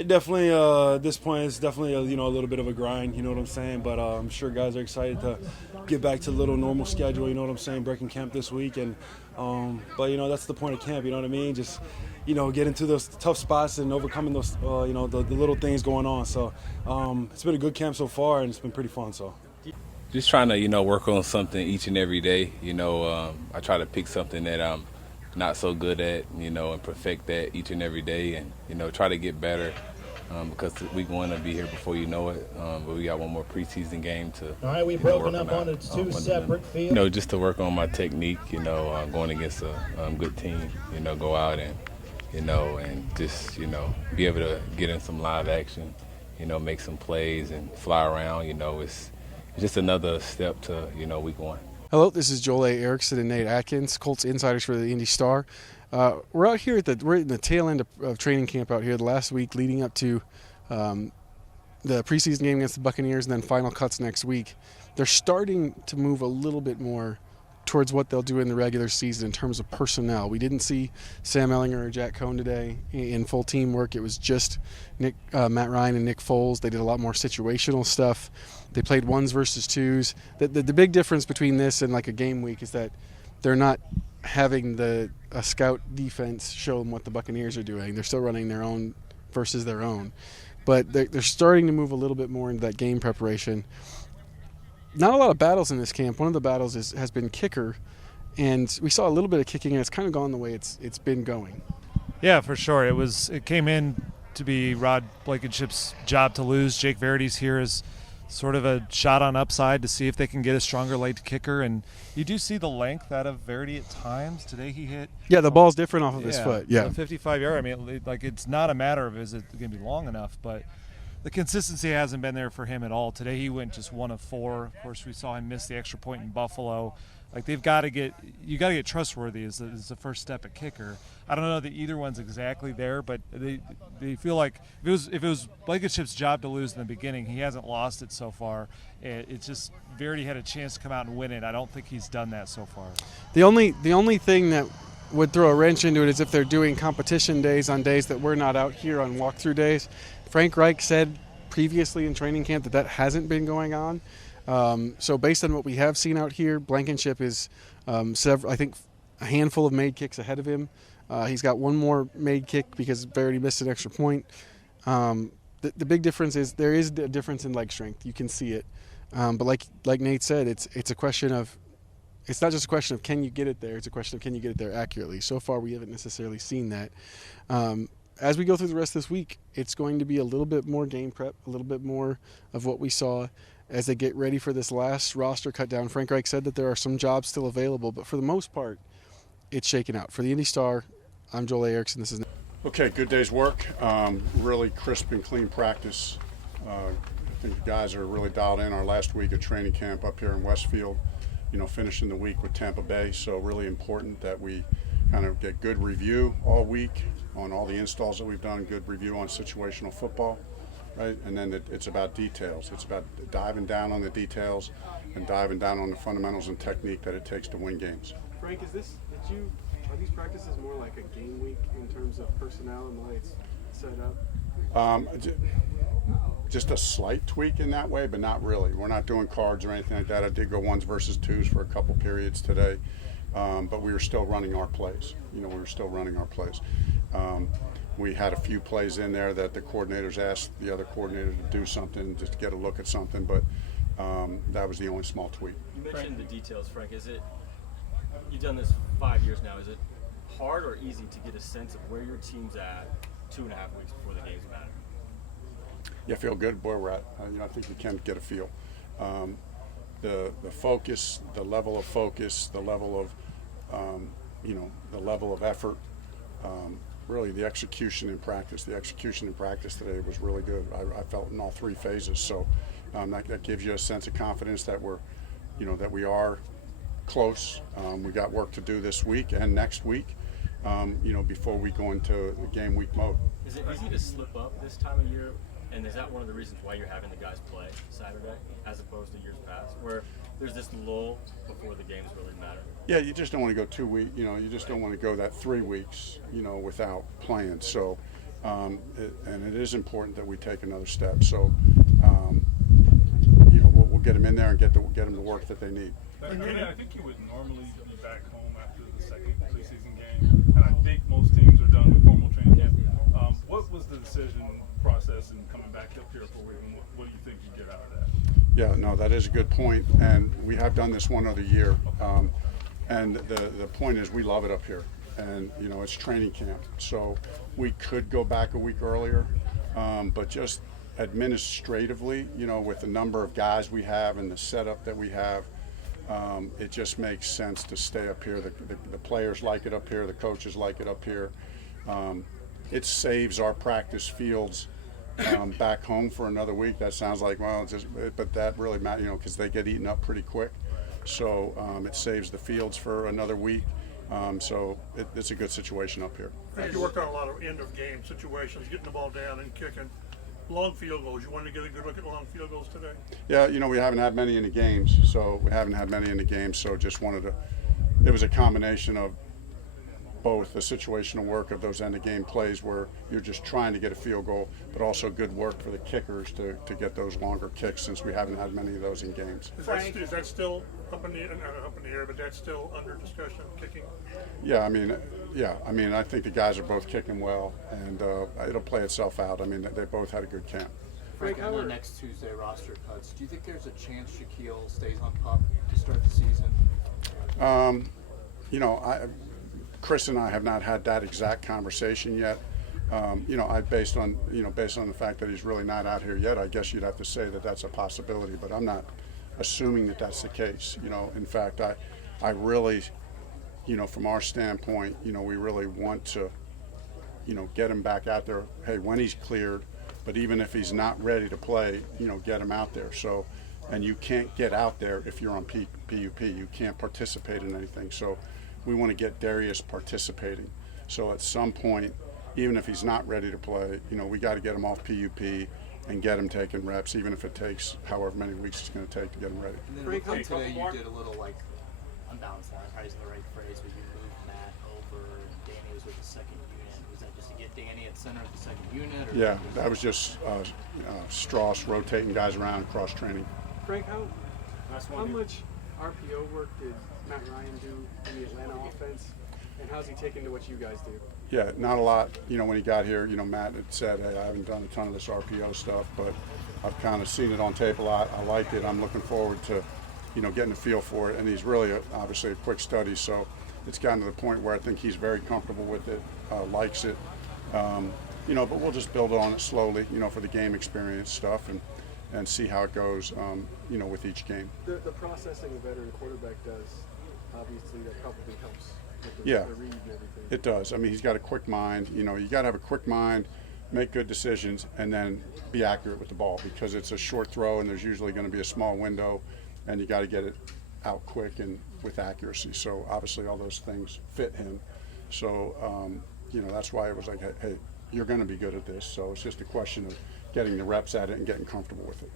It definitely at this point it's definitely a little bit of a grind. You know what I'm saying? But I'm sure guys are excited to get back to a little normal schedule. You know what I'm saying? Breaking camp this week, and but that's the point of camp. You know what I mean? Just get into those tough spots and overcoming those the little things going on. So it's been a good camp so far, and it's been pretty fun. So. Just trying to, work on something each and every day. I try to pick something that I'm not so good at, and perfect that each and every day and, try to get better because we want to be here before you know it. But we got one more preseason game to All right, we've broken up on its two separate fields. Just to work on my technique, going against a good team, go out and, and just, be able to get in some live action, make some plays and fly around, it's just another step to, week one. Hello, this is Joel A. Erickson and Nate Atkins, Colts insiders for the Indy Star. We're out here we're in the tail end of training camp out here the last week leading up to the preseason game against the Buccaneers and then final cuts next week. They're starting to move a little bit more towards what they'll do in the regular season in terms of personnel. We didn't see Sam Ehlinger or Jack Cohn today in full team work. It was just Matt Ryan and Nick Foles. They did a lot more situational stuff. They played ones versus twos. The big difference between this and like a game week is that they're not having a scout defense show them what the Buccaneers are doing. They're still running their own versus their own. But they're starting to move a little bit more into that game preparation. Not a lot of battles in this camp. One of the battles has been kicker, and we saw a little bit of kicking, and it's kind of gone the way it's been going. Yeah, for sure. It came in to be Rod Blankenship's job to lose. Jake Verity's here as sort of a shot on upside to see if they can get a stronger late kicker, and you do see the length out of Verity at times. Today he hit. Yeah, the ball's different off of his foot. Yeah, 55-yard. I mean, it's not a matter of is it going to be long enough, but the consistency hasn't been there for him at all. Today he went just 1 of 4. Of course, we saw him miss the extra point in Buffalo. Like you got to get trustworthy is the first step at kicker. I don't know that either one's exactly there, but they feel like if it was Blankenship's job to lose in the beginning, he hasn't lost it so far. It's just Verity had a chance to come out and win it. I don't think he's done that so far. The only thing that would throw a wrench into it is if they're doing competition days on days that we're not out here on walkthrough days. Frank Reich said previously in training camp that hasn't been going on. So based on what we have seen out here, Blankenship is I think a handful of made kicks ahead of him. He's got one more made kick because Verity missed an extra point. The big difference is there is a difference in leg strength. You can see it. But like Nate said, it's a question of it's not just a question of can you get it there. It's a question of can you get it there accurately. So far, we haven't necessarily seen that. As we go through the rest of this week, it's going to be a little bit more game prep, a little bit more of what we saw as they get ready for this last roster cut down. Frank Reich said that there are some jobs still available, but for the most part, it's shaken out. For the Indy Star, I'm Joel A. Erickson. This is Okay, good day's work. Really crisp and clean practice. I think the guys are really dialed in. Our last week of training camp up here in Westfield, finishing the week with Tampa Bay. So really important that we kind of get good review all week on all the installs that we've done, good review on situational football, right? And then it's about details. It's about diving down on the details and diving down on the fundamentals and technique that it takes to win games. Frank, are these practices more like a game week in terms of personnel and the way it's set up? Just a slight tweak in that way, but not really. We're not doing cards or anything like that. I did go ones versus twos for a couple periods today, but we were still running our plays. We had a few plays in there that the coordinators asked the other coordinator to do something, just to get a look at something, but that was the only small tweak. You mentioned the details, Frank. You've done this 5 years now. Is it hard or easy to get a sense of where your team's at 2.5 weeks before the games matter? Yeah, I feel good where we're at. I think you can get a feel. The focus, the level of focus, the level of the level of effort. Really, the execution in practice. The execution in practice today was really good. I felt in all 3 phases. So that gives you a sense of confidence that that we are close. We got work to do this week and next week. Before we go into the game week mode. Is it easy to slip up this time of year? And is that one of the reasons why you're having the guys play Saturday as opposed to years past, where there's this lull before the games really matter? Yeah, you just don't want to go 2 weeks. You just don't want to go that 3 weeks, without playing. So, And it is important that we take another step. So, we'll get them in there and get them the work that they need. I think you would normally be back home after the second preseason game, and I think most teams are done with formal training camp. What was the decision process in coming back up here for Wigan? What do you think you get out of that? Yeah, no, that is a good point, and we have done this one other year. And the point is, we love it up here, and it's training camp, so we could go back a week earlier, but just administratively, with the number of guys we have and the setup that we have, it just makes sense to stay up here. The players like it up here, the coaches like it up here. It saves our practice fields back home for another week. That sounds like, well, but that really matters, because they get eaten up pretty quick. So it saves the fields for another week. So it's a good situation up here. You worked on a lot of end-of-game situations, getting the ball down and kicking. Long field goals. You wanted to get a good look at long field goals today? Yeah, we haven't had many in the games. So just wanted to – it was a combination of both the situational work of those end-of-game plays where you're just trying to get a field goal, but also good work for the kickers to get those longer kicks, since we haven't had many of those in games. Is that still up in the air, but that's still under discussion, kicking? Yeah, I think the guys are both kicking well, and it'll play itself out. They both had a good camp. Frank, on the next Tuesday roster cuts, do you think there's a chance Shaquille stays on pup to start the season? Chris and I have not had that exact conversation yet. Based on the fact that he's really not out here yet, I guess you'd have to say that that's a possibility, but I'm not assuming that that's the case. In fact, I really, from our standpoint, we really want to, get him back out there. Hey, when he's cleared, but even if he's not ready to play, get him out there. So, and you can't get out there if you're on PUP. You can't participate in anything. So, we want to get Darius participating. So at some point, even if he's not ready to play, we got to get him off PUP and get him taking reps, even if it takes however many weeks it's going to take to get him ready. And then Frank, today you did a little unbalanced line, probably isn't the right phrase, but you moved Matt over and Danny was with the second unit. Was that just to get Danny at center of the second unit? Or yeah, that was just Strauss rotating guys around, cross-training. Frank, how much RPO work did Matt Ryan do in the Atlanta offense, and how's he taken to what you guys do? Yeah, not a lot. When he got here, Matt had said, hey, I haven't done a ton of this RPO stuff, but I've kind of seen it on tape a lot. I liked it. I'm looking forward to, getting a feel for it. And he's really, obviously, a quick study, so it's gotten to the point where I think he's very comfortable with it, likes it. But we'll just build on it slowly, for the game experience stuff and see how it goes, with each game. The processing a veteran quarterback does, obviously, that probably helps with the read and everything. It does. He's got a quick mind. You got to have a quick mind, make good decisions, and then be accurate with the ball, because it's a short throw and there's usually going to be a small window, and you got to get it out quick and with accuracy. So obviously all those things fit him. So, that's why it was like, hey, you're going to be good at this. So it's just a question of getting the reps at it and getting comfortable with it.